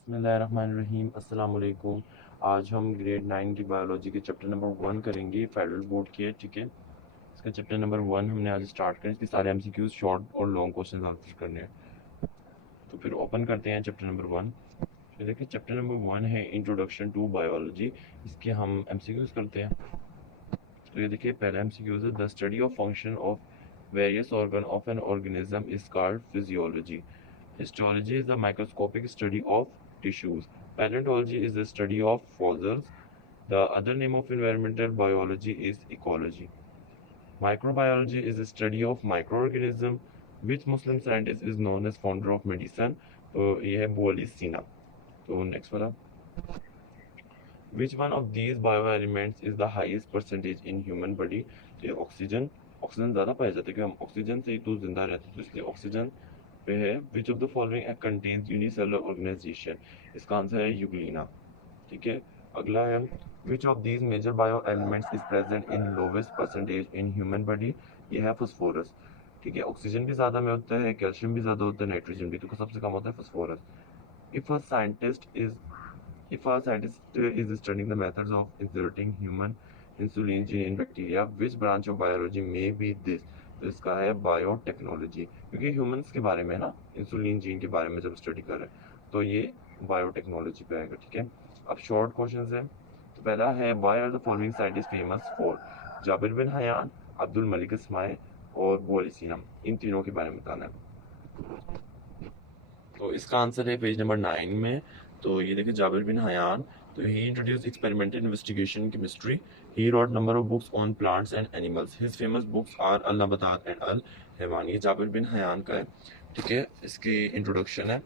बिस्मिल्लाहिर्रहमानिर्रहीम अस्सलाम वालेकुम। आज हम ग्रेड 9 की बायोलॉजी के चैप्टर नंबर 1 करेंगे। फेडरल बोर्ड की है, ठीक है। इसका चैप्टर नंबर 1 हमने आज स्टार्ट करें। इसके सारे एमसीक्यूज शॉर्ट और लॉन्ग क्वेश्चन आंसर करने हैं। तो फिर ओपन करते हैं चैप्टर नंबर 1। तो देखिए चैप्टर नंबर 1 है इंट्रोडक्शन टू बायोलॉजी। इसके हम एमसीक्यूज करते हैं। तो ये देखिए पहला एमसीक्यूज है, the study of function of various organ of an organism is called physiology. Histology is the microscopic study of tissues. Paleontology is the study of fossils. The other name of environmental biology is ecology. Microbiology is the study of microorganisms. Which Muslim scientist is known as founder of medicine? तो ये है बोली सीना। तो next वाला, Which one of these bioelements is the highest percentage in human body? तो ये oxygen oxygen ज़्यादा पाया जाता है कि हम ऑक्सीजन से ही तो जिंदा रहते हैं, तो इसलिए ऑक्सीजन पे है। Which of the following contains unicellular organization? इसका आंसर है यूग्लिना, ठीक है। अगला है, which of these major bio elements is present in lowest percentage in human body? ये है फॉस्फोरस, ठीक है। ऑक्सीजन भी ज़्यादा में होता है, कैल्शियम भी ज़्यादा होता है, नाइट्रोजन भी, तो सबसे कम होता है phosphorus. If a scientist is If a scientist is studying the methods of inserting human insulin gene in bacteria, which branch of biology may be this? तो इसका है बायोटेक्नोलॉजी, क्योंकि ह्यूमंस के बारे में ना, इंसुलिन जीन के बारे में जब स्टडी कर रहे हैं तो ये बायोटेक्नोलॉजी पे आएगा, ठीक है। अब शॉर्ट क्वेश्चन है। तो पहला है, why are the following scientist famous for? Jabir bin Hayyan, Abdul Malik Ismail और बोली सीना, इन तीनों के बारे में बताना है। तो इसका आंसर है पेज नंबर 9 में। तो ये देखिए जाबिर बिन हयान, तो he introduce experimental investigation chemistry. He wrote number of books on plants and animals. His famous books are Al Nabatat and Al Haywan. ये जाबिर बिन हयान का है, ठीक है। इसकी इंट्रोडक्शन है।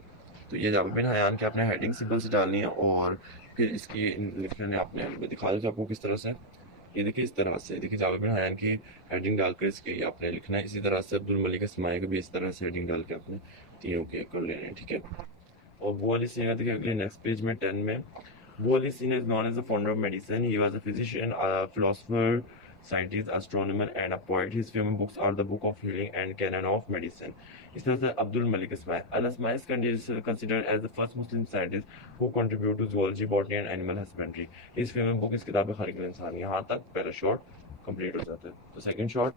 तो ये जाबिर बिन हयान की आपने हेडिंग सिंपल से डालनी है और फिर इसकी लिखने में आपने दिखा देता आपको किस तरह से। ये देखिए इस तरह से, देखिए जाबिर बिन हयान की हेडिंग डालकर इसके आपने लिखना है। इसी तरह से अब्दुल मलिक इस्माइल का भी इस तरह से हेडिंग डाल के आपने तीनों के कर लेने हैं, ठीक है। और वो वाली सीन है, देखिए अगले नेक्स्ट पेज में 10 में, वो वाली Sina is known as the founder of medicine. He was a physician, philosopher, scientist, astronomer and a poet. His famous books are the Book of Healing and Canon of Medicine. इस तरह से Abdul Malik Ismail Al Ismail is considered as the first Muslim scientist who contributed to zoology, botany and animal husbandry. His famous book इस किताब में खालिक इंसान। यहाँ तक पहला शॉर्ट कंप्लीट हो जाता है। तो सेकंड शॉर्ट,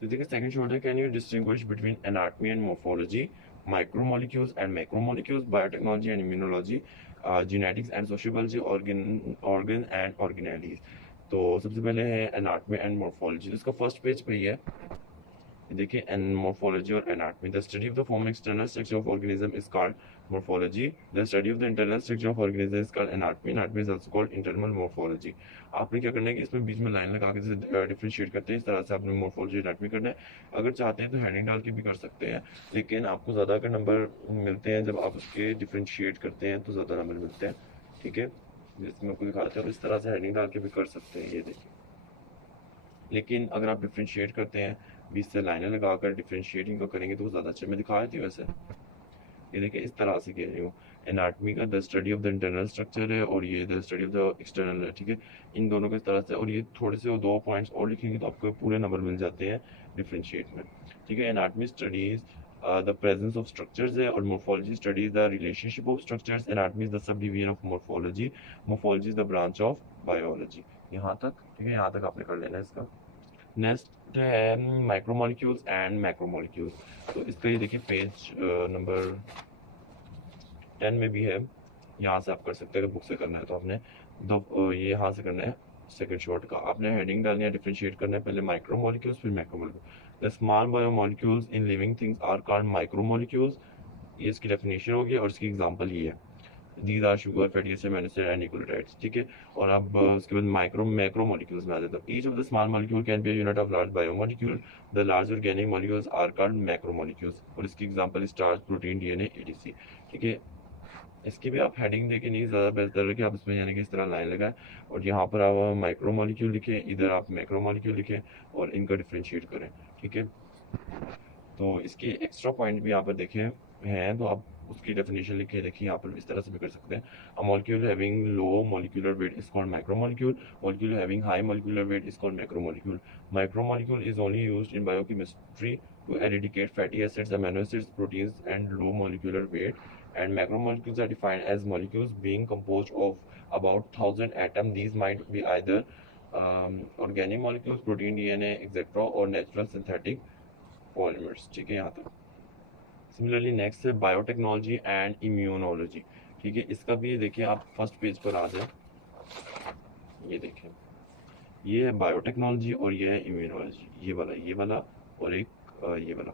तो देखिए सेकंड शॉर्ट है, can you distinguish between anatomy and morphology, micromolecules and macromolecules, biotechnology and immunology, genetics and sociology, organ and organelles. तो सबसे पहले है एनाटॉमी एंड मोर्फोलॉजी। इसका फर्स्ट पेज पे ही है, देखिए एन मोर्फोलॉजी और anatomy. The study of the form external structure of organism is called morphology. The study of the internal structure of organism is called anatomy. Anatomy is also called internal morphology. आपने क्या करना है कि इसमें बीच में line लगा के जैसे डिफरेंशिएट करते हैं, इस तरह से आपने मोर्फोलॉजी एनाटॉमी करना है। अगर चाहते हैं तो हेडिंग डाल के भी कर सकते हैं, लेकिन आपको ज़्यादा अगर नंबर मिलते हैं जब आप उसके डिफरेंशिएट करते हैं तो ज़्यादा नंबर मिलते हैं, ठीक है। जिसमें आपको दिखाते हैं, इस तरह से हेडिंग डाल के भी कर सकते हैं, ये देखिए। लेकिन अगर आप डिफ्रेंशिएट करते हैं, बीच से लाइनें लगाकर डिफ्रेंशिएटिंग को करेंगे तो वो ज़्यादा अच्छा। मैं दिखाया थी वैसे, ये देखिए इस तरह से कह रही हूँ। एनाटॉमी का the study of the internal structure है और ये the study of the external है, ठीक है। इन दोनों को इस तरह से, और ये थोड़े से 2 पॉइंट्स और लिखेंगे तो आपको पूरे नंबर मिल जाते हैं डिफ्रेंशिएट में, ठीक है। Anatomy studies the presence of structures है और morphology studies the relationship of structures. Anatomy is the sub division of morphology. Morphology is the branch of biology. यहाँ तक, ठीक है, यहाँ तक आपने कर लेना है इसका। नेक्स्ट है माइक्रोमोलिक्यूल्स एंड मैक्रोमोलिक्यूल्स। तो इसका ये देखिए पेज नंबर 10 में भी है। यहाँ से आप कर सकते हैं, अगर बुक से करना है तो आपने ये यहाँ से करना है। सेकंड शॉर्ट का आपने हेडिंग डालनी है, डिफरेंशिएट करना है, पहले माइक्रोमोलिक्यूल्स फिर macromolecules. The small biomolecules in living things are called micromolecules. ये इसकी डेफिनेशन होगी और इसकी एग्जांपल ये है, these are sugar, fatty acid, amino acid and nucleotides, ठीक है। और अब उसके बाद मैक्रो मॉलिक्यूल्स में आ जाता है। Each of the small molecule can be a unit of large biomolecule. The large organic molecules are called macro molecules और इसकी example starch, protein, DNA, etc, ठीक है। इसकी भी आप हेडिंग देके नहीं, ज़्यादा बेहतर है कि आप इसमें यानी कि इस तरह लाइन लगाएं और यहाँ पर आप माइक्रो मॉलिक्यूल लिखें, इधर आप मैक्रो मॉलिक्यूल लिखें और इनका डिफ्रेंशिएट करें, ठीक है। तो इसके एक्स्ट्रा पॉइंट भी यहाँ पर देखे हैं, तो आप उसकी डेफिनेशन लिखे देखिए, यहाँ पर इस तरह से भी कर सकते हैं। A molecule having low molecular weight is called macromolecule. Molecule having high molecular weight is called macromolecule. Macromolecule is only used in biochemistry to eradicate fatty acids, amino acids, proteins, and low molecular weight and macromolecules are defined as molecules being composed of about 1000 atoms. These might be either organic molecules, protein, DNA, etc., or natural synthetic polymers. ठीक है यहाँ तक. Similarly next है biotechnology and immunology. ठीक है, इसका भी देखिए आप फर्स्ट पेज पर आ जाए. ये देखें, ये है बायोटेक्नोलॉजी और ये है इम्यूनोलॉजी. ये वाला और एक ये वाला.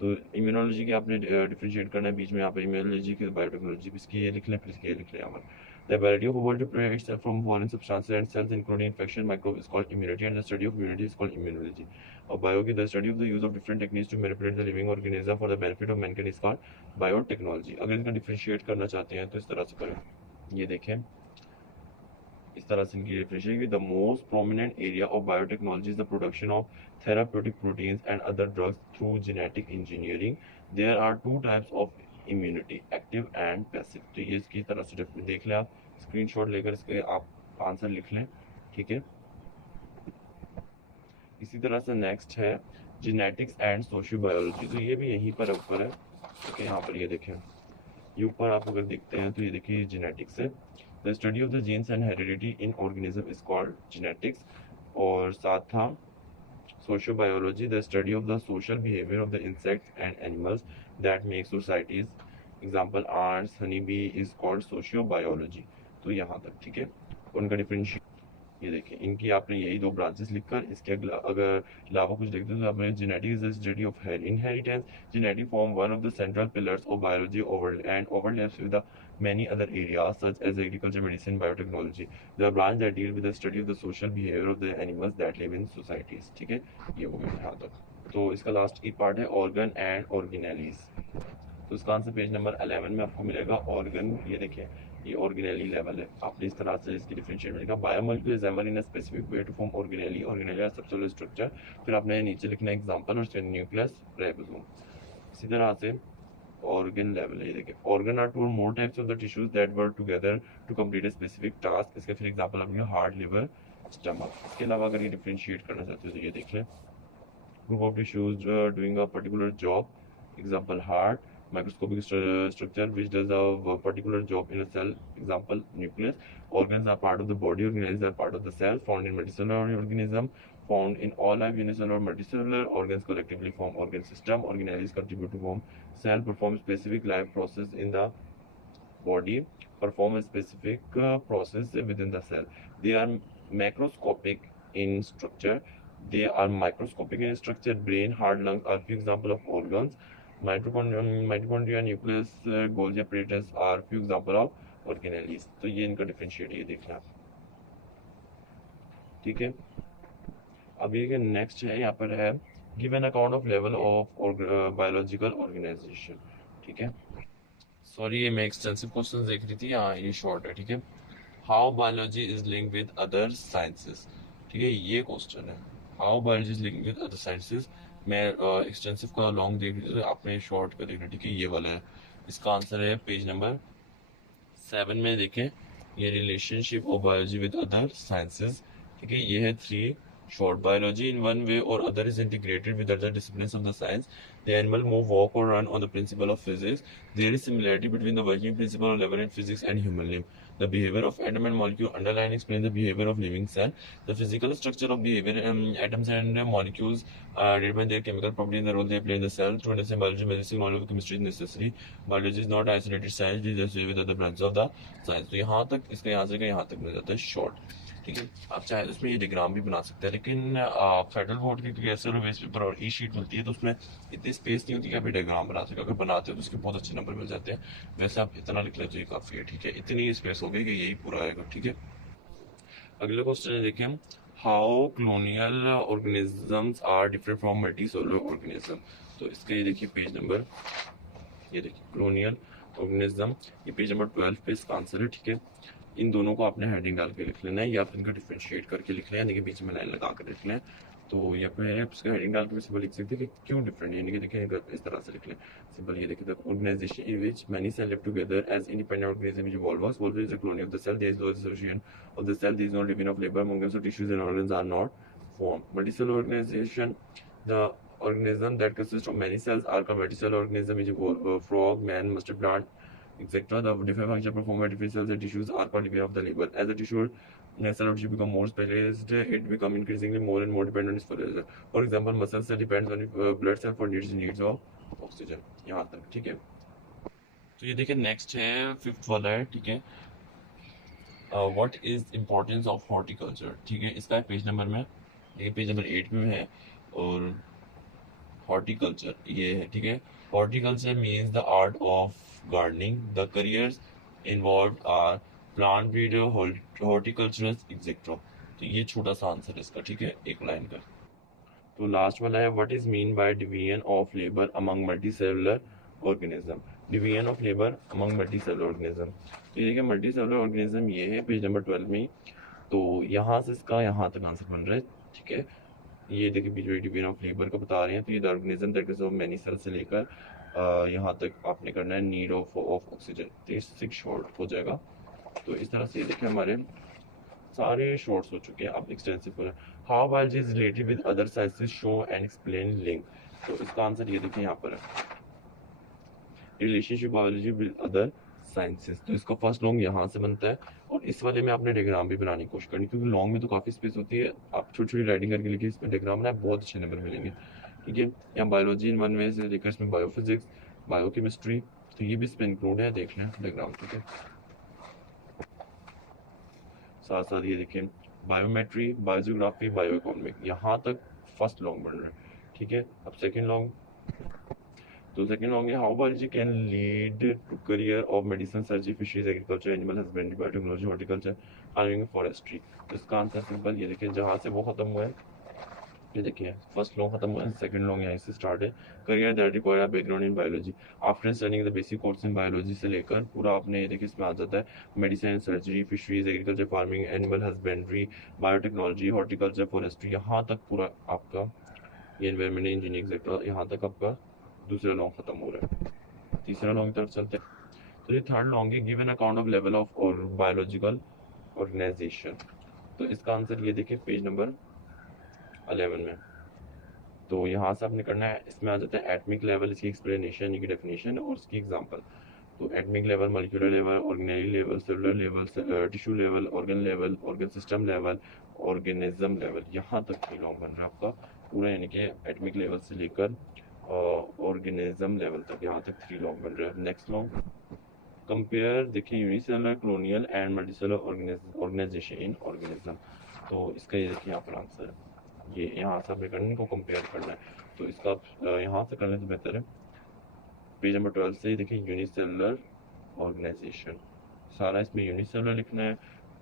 तो इम्यूनोलॉजी के आपने डिफरेंशिएट करना है बीच में. यहाँ पर इम्यूनोलॉजी की बायोटेक्नोलॉजी इसकी ये लिख लें, फिर इसकी ये लिख लें. यहाँ पर the ability of a body to protect itself from foreign substances and cells including infection microbes is called immunity, and the study of immunity is called immunology. और बायो की the study of the use of different techniques to manipulate the living organism for the benefit of mankind is called biotechnology. अगर इसका differentiate करना चाहते हैं तो इस तरह से करें. ये देखें, इस तरह से इनकी differentiate. the most prominent area of biotechnology is the production of therapeutic proteins and other drugs through genetic engineering. There are two types of immunity, active and passive. तो ये इसकी तरह से देख लें, आप स्क्रीनशॉट लेकर इसके आप आंसर लिख लें. ठीक है, इसी तरह से नेक्स्ट है जेनेटिक्स एंड सोशियो बायोलॉजी. तो ये भी यहीं पर ऊपर है. ठीक है, यहाँ पर ये देखें, ये ऊपर आप अगर देखते हैं तो ये देखिए जेनेटिक्स है. The study of the genes and heredity in organism is called genetics. और साथ था socio biology, the study of the social behaviour of the insects and animals that make societies. Example ants, honeybee is called sociobiology. तो यहाँ तक. ठीक है, उनका differentiate ये देखिए, इनकी आपने यही दो ब्रांचेस लिखकर इसके अगर अलावा कुछ लिखते हैं तो आपने genetic is the study of inheritance. Genetic form one of the central pillars of biology overlaps with the many other areas such as agriculture, medicine, biotechnology. The branch that deal with the study of the social behavior of the animals that live in societies. ठीक है, ये हो गया यहाँ तक. तो इसका last की पार्ट है ऑर्गन एंड ऑर्गेनेलीज. तो इसका आंसर पेज नंबर 11 में आपको मिलेगा. ऑर्गन, ये देखिए, ये ऑर्गेनेली लेवल है. आपने इस तरह से इसकी डिफरेंशिएट मिलेगा. Biomolecule resemble in a specific way to form organelle. Organelle subcellular structure. फिर आपने नीचे लिखना एग्जांपल और उसके न्यूक्लियस, राइबोसोम. इसी तरह से ऑर्गन लेवल है. ये देखिए, ऑर्गन आर टू और more types of the tissues that work together to complete a specific task. इसके फिर एग्जांपल आप हार्ट, लिवर, स्टमक. इसके अलावा अगर ये डिफरेंशिएट करना चाहते हो तो ये देख लें. Group of tissues doing a particular job. Example heart. Microscopic structure which does a particular job in a cell. Example nucleus. Organs are part of the body. Organelles are part of the cell. Found in multicellular organism. Found in all life unicellular multicellular organs collectively form organ system. Organelles contribute to form cell. Perform specific life process in the body. Perform a specific process within the cell. They are macroscopic in structure. They are microscopic in structure. Brain, heart, lungs are few examples of organs. Mitochondria, nucleus, Golgi apparatus are few examples of organelles. तो ये इनका differentiate ये देखना आप. ठीक है, अब ये नेक्स्ट है, यहाँ पर है give an account of level of biological organization. ठीक है, सॉरी ये मैं एक्सटेंसिव क्वेश्चन देख रही थी. हाँ, ये शॉर्ट है. ठीक है, how biology is linked with other sciences. ठीक है, ये क्वेश्चन है. How biology is linked with other sciences. मैं एक्सटेंसिव का लॉन्ग देख रही थी, आपने शॉर्ट का देखना. ठीक है, ये वाला है. इसका आंसर है पेज नंबर 7 में. देखें, ये relationship of biology with other sciences. ठीक है, ये है 3. short. Biology in one way or other is integrated with other disciplines of the science. The animal move, walk or run on the principle of physics. There is similarity between the working principle of level in physics and human limb. The behavior of atom and molecule underline explain the behavior of living cell. The physical structure of behavior atoms and molecules determine their chemical property and the role they play in the cell. To understand biology, basic knowledge of chemistry is necessary. Biology is not isolated science; it is associated with other branches of the science. तो यहाँ तक इसका यहाँ से यहाँ तक मिल जाता है शॉर्ट. ठीक है, आप चाहे तो उसमें ये डिग्राम भी बना सकते हैं, लेकिन फेडरल बोर्ड की कैसे वेस्ट पेपर और ई शीट मिलती है तो उसमें इतनी स्पेस नहीं होती कि आप डिग्राम बना सके. अगर बनाते हो तो उसके बहुत अच्छे नंबर मिल जाते हैं. वैसे आप इतना लिख लेते हो ये काफ़ी है. ठीक है, इतनी स्पेस हो गई कि यही पूरा आएगा. ठीक है, अगले क्वेश्चन देखें हम. How colonial organisms are different from multi cellular organism. तो इसका ये देखिए पेज नंबर, ये देखिए कॉलोनियल ऑर्गेनिज्म, ये पेज नंबर 12 पे इसका आंसर है. ठीक है, इन दोनों को आपने हेडिंग डाल के लिख लेना है या फिर इनका डिफरेंशिएट करके लिख लें, यानी कि बीच में लाइन लगा कर लिख लें. तो या फिर आप इसका हेडिंग डाल के सिंपल लिख सकते हैं कि क्यों डिफरेंट है, यानी कि देखिए इस तरह से लिख लें सिंपल. ये देखिए, the organization in which many cell live together as independent organism which evolves. वॉल्व is the colony of the cell. There is no association of the cell. There is no division of labour among them, so tissues and organs are not formed. Multicellular organization, the organism that consists of many cells are called multicellular organism, which frog, man, mustard plant, etc. The different functions performed by different cells and tissues are called aware of the labor. As the tissue cell or tissue become more specialized, it become increasingly more and more dependent on its fertilizer. For example, muscle cell depends on blood cell for needs of oxygen. यहाँ तक ठीक है. तो ये देखिए next है fifth वाला है. ठीक है, what is importance of horticulture. ठीक है, इसका पेज नंबर में, ये पेज नंबर 8 में है. और हॉर्टिकल्चर ये है. ठीक है, horticulture means the art of gardening. The careers involve are plant breeder, horticulturist etcetera. तो ये छोटा सा आंसर है इसका. ठीक है, एक लाइन का. तो लास्ट वाला है what is mean by division of labour among multi cellular organism. Division of labour among multi cellular organism. तो ये देखिए मल्टी सेलुलर ऑर्गेनिज्म ये है पेज नंबर 12 में. तो यहाँ से इसका यहाँ तक आंसर बन रहा है. ठीक है, ये देखिए बीच में डिवीजन ऑफ लेबर का बता रहे हैं. तो ये the organism that is of many cell से लेकर यहाँ तक आपने करना है नीड ऑफ ऑक्सीजन. तो ये 6 शॉर्ट हो जाएगा. तो इस तरह से देखिए हमारे सारे शॉर्ट्स हो चुके हैं. अब एक्सटेंसिव है. How biology is related with other sciences, show and explain link. तो इसका आंसर ये देखिए यहाँ पर है, relationship biology with other sciences. तो इसका फर्स्ट लॉन्ग यहाँ से बनता है. और इस वाले में आपने डायग्राम भी बनाने की कोशिश करनी, क्योंकि लॉन्ग में तो काफ़ी स्पेस होती है. आप छोटी छोटी राइटिंग करके लिखिए, इसमें डायग्राम बनाए बहुत अच्छे नंबर मिलेंगे. ठीक है, यहाँ बायोलॉजी इन वन वे से लेकर इसमें बायोफिजिक्स, बायोकेमिस्ट्री, तो ये भी इसमें इंक्लूड है. देख लें डायग्राम. ठीक है, साथ साथ ये देखें बायोमेट्री, बायोजियोग्राफी, बायो इकोनॉमिक, यहाँ तक फर्स्ट लॉन्ग बन रहा है. ठीक है, अब सेकंड लॉन्ग. तो सेकंड लॉन्ग है how biology can lead to career of medicine, surgery, fisheries, agriculture, animal husbandry, biotechnology, horticulture, farming, forestry. तो इसका आंसर सिंपल ये देखिए, जहाँ से वो खत्म हुआ है, ये देखिए फर्स्ट लॉन्ग खत्म हुआ है, सेकंड लॉन्ग यहाँ से स्टार्ट है. Career that require a background in biology after studying the basic course in biology से लेकर पूरा आपने देखिए इसमें आ जाता है medicine, surgery, fisheries, agriculture, farming, animal husbandry, biotechnology, horticulture, forestry, यहाँ तक पूरा आपका ये एनवायरमेंट इंजीनियरिंग एक्सेट्रा, यहाँ तक आपका दूसरा लॉन्ग खत्म हो रहा है. तीसरा लॉन्ग की तरफ चलते हैं. तो ये थर्ड लॉन्ग है given account of level of और बायोलॉजिकल ऑर्गेनाइजेशन. तो इसका आंसर ये देखिए पेज नंबर 11 में. तो यहाँ से आपने करना है, इसमें आ जाता है एटमिक लेवल, इसकी एक्सप्लेनेशन, इसकी डेफिनेशन और उसकी एग्जांपल. तो atomic level, molecular level, organelle level, cellular level, tissue level, organ level, organ system level, organism level, यहाँ तक ही लॉन्ग बन रहा है आपका पूरा. यानी कि एटमिक लेवल से लेकर ऑर्गेनिज्म लेवल तक, यहाँ तक 3 लॉन्ग बन रहा है. नेक्स्ट लॉन्ग कंपेयर देखिए unicellular, colonial and multicellular organization in organism. तो इसका ये देखिए यहाँ पर आंसर है. ये यहाँ से हमें करने को कंपेयर करना है. तो इसका यहाँ से करने से बेहतर है पेज नंबर 12 से ही देखिए यूनिसेलुलर ऑर्गेनाइजेशन, सारा इसमें यूनिसेलुलर लिखना है,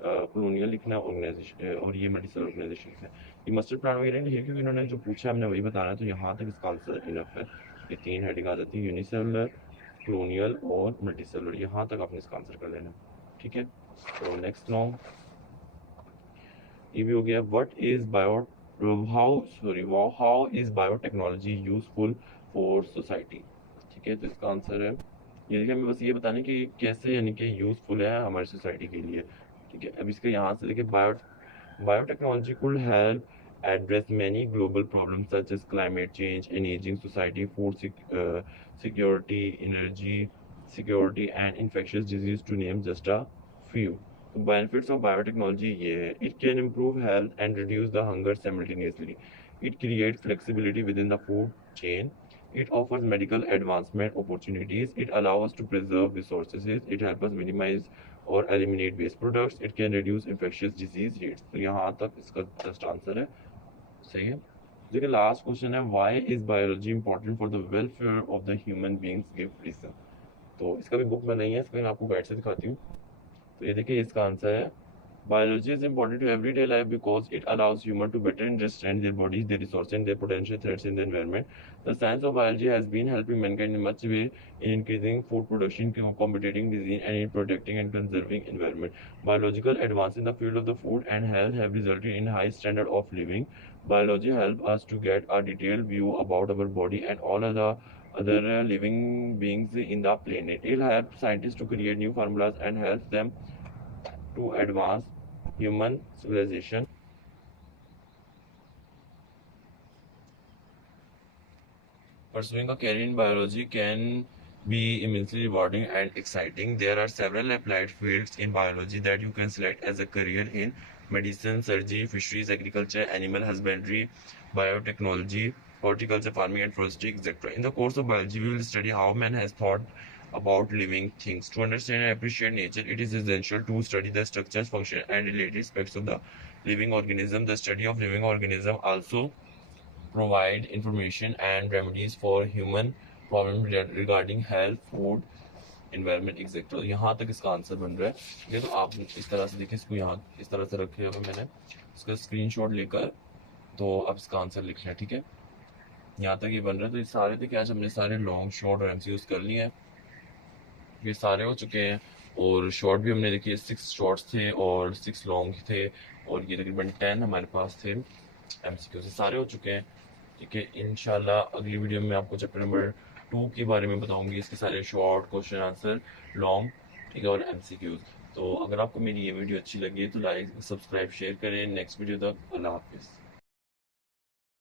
कॉलोनियल लिखना है, ऑर्गेनाइजेशन, और ये मल्टीसेलुलर ऑर्गेनाइजेशन है. ये मास्टर प्लान वगैरह नहीं है, क्योंकि इन्होंने जो पूछा है हमने वही बताना है. तो यहाँ तक इसका आंसर इनफ है. ये 3 हेडिंग आ जाती है, यूनिसेलुलर, कॉलोनियल और मल्टीसेलुलर. यहाँ तक आपने इसका आंसर कर लेना. ठीक है, तो नेक्स्ट लॉन्ग ये भी हो गया. What is how is biotechnology useful for society. ठीक है, तो इसका आंसर है ये देखिए, हमें बस ये बताना कि कैसे यानी कि यूजफुल है हमारी सोसाइटी के लिए. ठीक है, अब इसके यहाँ से देखिए biotechnology could help address many global problems such as climate change, an aging society, food security, energy security, and infectious disease, to name just a few. The benefits of biotechnology ये है, it can improve health and reduce the hunger simultaneously. It creates flexibility within the food chain. It offers medical advancement opportunities. It allows us to preserve resources. It helps us minimize or eliminate waste products. It can reduce infectious disease rates. तो यहाँ तक इसका just answer है. सही है. देखिए last question है why is biology important for the welfare of the human beings, give reason. तो इसका भी बुक में नहीं है, इसका मैं आपको गाइड से दिखाती हूँ. तो ये देखिए इसका आंसर है biology is important to everyday life because it allows humans to better understand their bodies, their resources, and their potential threats in the environment. The science of biology has been helping mankind in much way in increasing food production, combating disease, and in protecting and conserving environment. Biological advances in the field of the food and health have resulted in high standard of living. Biology helps us to get a detailed view about our body and all other living beings in the planet. It helps scientists to create new formulas and helps them to advance human civilization. Pursuing a career in biology can be immensely rewarding and exciting. There are several applied fields in biology that you can select as a career in medicine, surgery, fisheries, agriculture, animal husbandry, biotechnology, horticulture, farming, and forestry, etc. In the course of biology, we will study how man has thought about living things. To understand and appreciate nature, it is essential to study the structures, function, and related aspects of the living organism. The study of living organism also provide information and remedies for human problems regarding health, food, environment, etc. यहाँ तक इसका answer बन रहा है। ये तो आप इस तरह से देखिए, इसको यहाँ इस तरह से रखे हुए मैंने इसका स्क्रीनशॉट लेकर, तो अब इसका आंसर लिखना है, ठीक है। यहाँ तक ये बन रहा है। तो ये सारे थे, आज हमने सारे लॉन्ग शॉर्ट और एमसीक्यूज कर लिए हैं, ये सारे हो चुके हैं। और शॉर्ट भी हमने देखिए 6 शॉर्ट्स थे और 6 लॉन्ग थे, और ये तकरीबन 10 हमारे पास थे एमसीक्यू से, सारे हो चुके हैं, ठीक है। इंशाल्लाह अगली वीडियो में आपको चैप्टर नंबर 2 के बारे में बताऊंगी, इसके सारे शॉर्ट क्वेश्चन आंसर, लॉन्ग, ठीक है, और एमसीक्यूज। तो अगर आपको मेरी ये वीडियो अच्छी लगी तो लाइक, सब्सक्राइब, शेयर करें। नेक्स्ट वीडियो तक अल्लाह हाफिज़।